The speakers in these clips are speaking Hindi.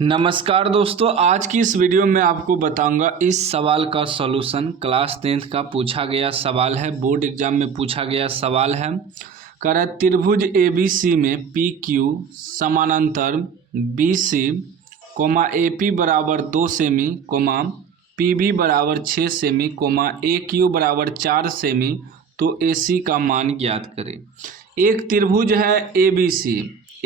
नमस्कार दोस्तों, आज की इस वीडियो में आपको बताऊंगा इस सवाल का सॉल्यूशन। क्लास 10th का पूछा गया सवाल है, बोर्ड एग्जाम में पूछा गया सवाल है। कह रहा है त्रिभुज ABC में PQ समानांतर BC, AP बराबर 2 सेमी, PB बराबर 6 सेमी, AQ बराबर 4 सेमी, तो AC का मान ज्ञात करें। एक त्रिभुज है ABC, ABC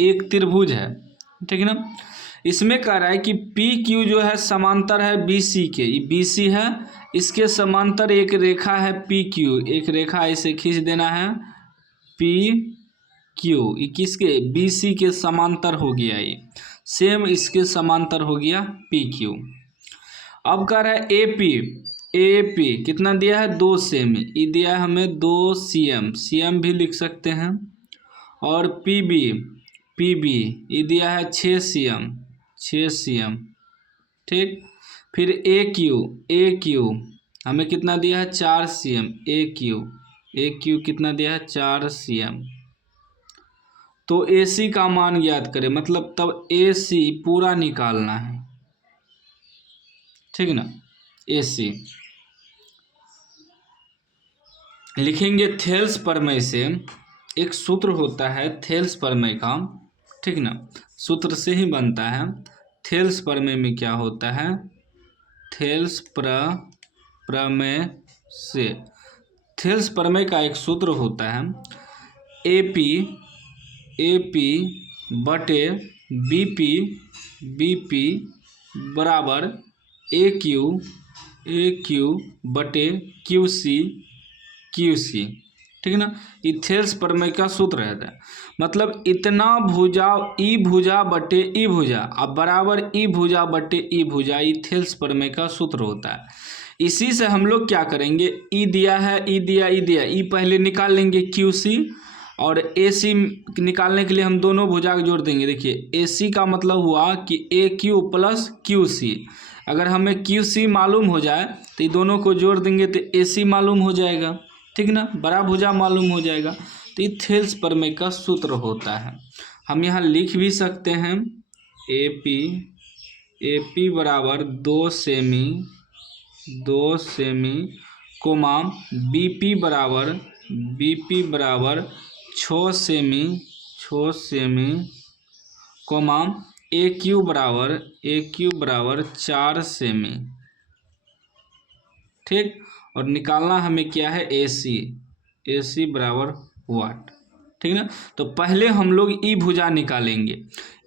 एक त्रिभुज है, ठीक है ना। इसमें कह रहा है कि PQ जो है समांतर है BC के, ये BC है, इसके समांतर एक रेखा है PQ, एक रेखा ऐसे खींच देना है PQ, ये किसके BC के समांतर हो गया, ये सेम इसके समांतर हो गया PQ। अब कह रहा है AP कितना दिया है 2 सेमी, ये दिया है हमें 2 cm भी लिख सकते हैं। और PB ये दिया है 6 cm, ठीक। फिर AQ हमें कितना दिया है 4 cm, AQ कितना दिया है 4 cm। तो AC का मान ज्ञात करें, मतलब तब AC पूरा निकालना है, ठीक ना। AC लिखेंगे थेल्स प्रमेय से, एक सूत्र होता है थेल्स प्रमेय का, ठीक ना, सूत्र से ही बनता है। थेल्स प्रमेय में क्या होता है, थेल्स प्रमेय से, थेल्स प्रमेय का एक सूत्र होता है AP बटे BP बराबर AQ बटे QC, ठीक है ना। ये थेल्स प्रमेय का सूत्र रहता है, मतलब इतना भुजा ई भुजा बटे ई भुजा अब बराबर ई भुजा बटे ई भुजा, ये थेल्स प्रमेय का सूत्र होता है। इसी से हम लोग क्या करेंगे, ई दिया है, ई दिया, ई पहले निकाल लेंगे QC, और AC निकालने के लिए हम दोनों भुजा को जोड़ देंगे। देखिए AC का मतलब हुआ कि AQ प्लस QC, अगर हमें QC मालूम हो जाए तो ये दोनों को जोड़ देंगे तो AC मालूम हो जाएगा, ठीक ना, बड़ा भुजा मालूम हो जाएगा। तो ये थेल्स प्रमेय का सूत्र होता है। हम यहाँ लिख भी सकते हैं AP बराबर 2 सेमी, कोमा BP बराबर 6 सेमी, कोमा AQ बराबर 4 सेमी, ठीक। और निकालना हमें क्या है AC बराबर वाट, ठीक ना। तो पहले हम लोग ई भुजा निकालेंगे।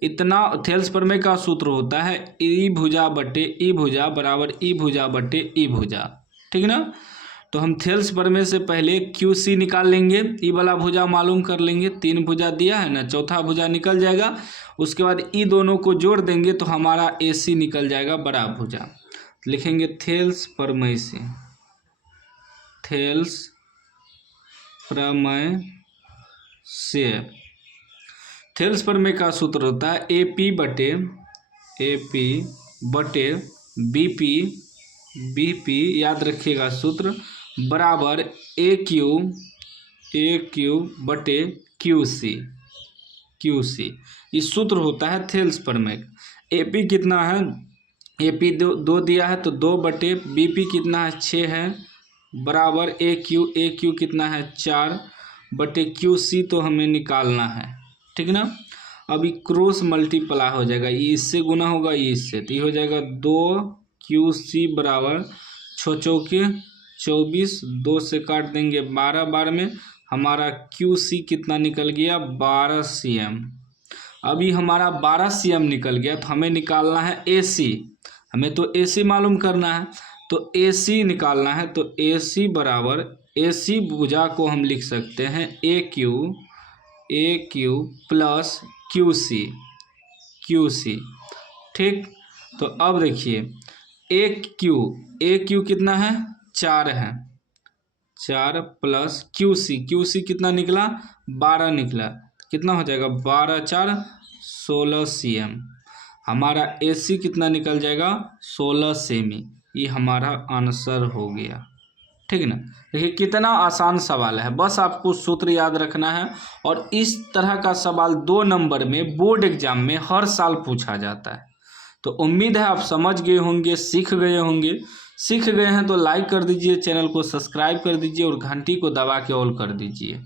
इतना थेल्स प्रमेय का सूत्र होता है ई भुजा बटे ई भुजा बराबर ई भुजा बटे ई भुजा, ठीक ना। तो हम थेल्स प्रमेय से पहले QC निकाल लेंगे, ई वाला भुजा मालूम कर लेंगे, 3 भुजा दिया है ना, चौथा भुजा निकल जाएगा। उसके बाद ई दोनों को जोड़ देंगे तो हमारा AC निकल जाएगा, बड़ा भुजा। लिखेंगे थेल्स प्रमेय से, थेल्स प्रमेय से, थेल्स प्रमेय का सूत्र होता है AP बटे BP याद रखिएगा सूत्र, बराबर AQ बटे QC, ये सूत्र होता है थेल्स प्रमेय। AP कितना है, AP 2 दिया है तो 2 बटे BP कितना है 6 है, बराबर AQ कितना है 4 बटे QC, तो हमें निकालना है, ठीक ना। अभी क्रॉस मल्टीप्लाई हो जाएगा, ये इससे गुना होगा, ये इससे, तो ये हो जाएगा 2QC बराबर 6 चौके 24, 2 से काट देंगे 12 में, हमारा QC कितना निकल गया 12 cm। अभी हमारा 12 cm निकल गया, तो हमें निकालना है AC, हमें तो AC मालूम करना है, तो AC निकालना है। तो AC बराबर, AC भुजा को हम लिख सकते हैं AQ प्लस QC, ठीक। तो अब देखिए AQ कितना है 4 है, 4 प्लस QC कितना निकला 12 निकला, कितना हो जाएगा 12 4 16 cm। हमारा AC कितना निकल जाएगा 16 सेमी, ये हमारा आंसर हो गया। ठीक ना। देखिए कितना आसान सवाल है, बस आपको सूत्र याद रखना है। और इस तरह का सवाल 2 नंबर में बोर्ड एग्जाम में हर साल पूछा जाता है। तो उम्मीद है आप समझ गए होंगे, सीख गए होंगे। सीख गए हैं तो लाइक कर दीजिए, चैनल को सब्सक्राइब कर दीजिए और घंटी को दबा के ऑल कर दीजिए।